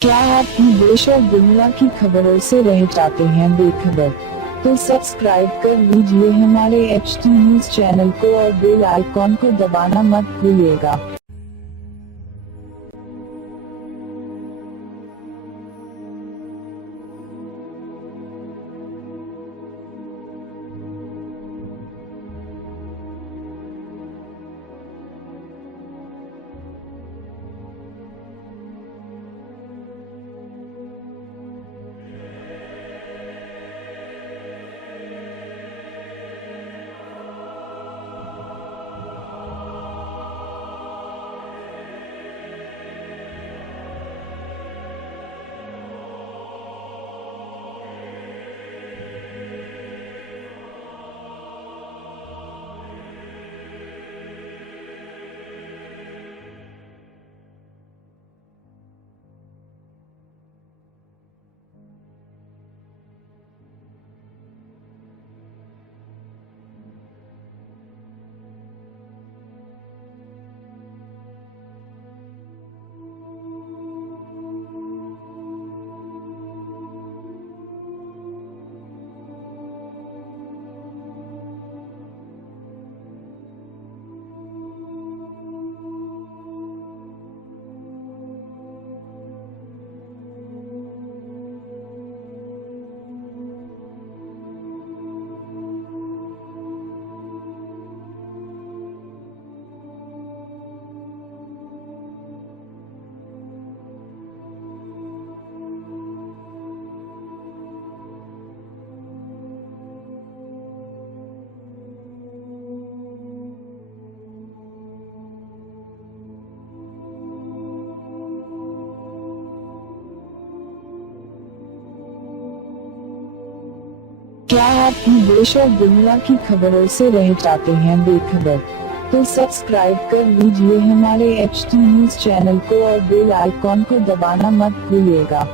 क्या आप देश और दुनिया की खबरों से रह जाते हैं बेखबर? तो सब्सक्राइब कर लीजिए हमारे HT न्यूज चैनल को और बेल आइकॉन को दबाना मत भूलिएगा। क्या आप देश और दुनिया की खबरों से रह जाते हैं बेखबर? तो सब्सक्राइब कर लीजिए हमारे HT न्यूज चैनल को और बेल आइकॉन को दबाना मत भूलिएगा।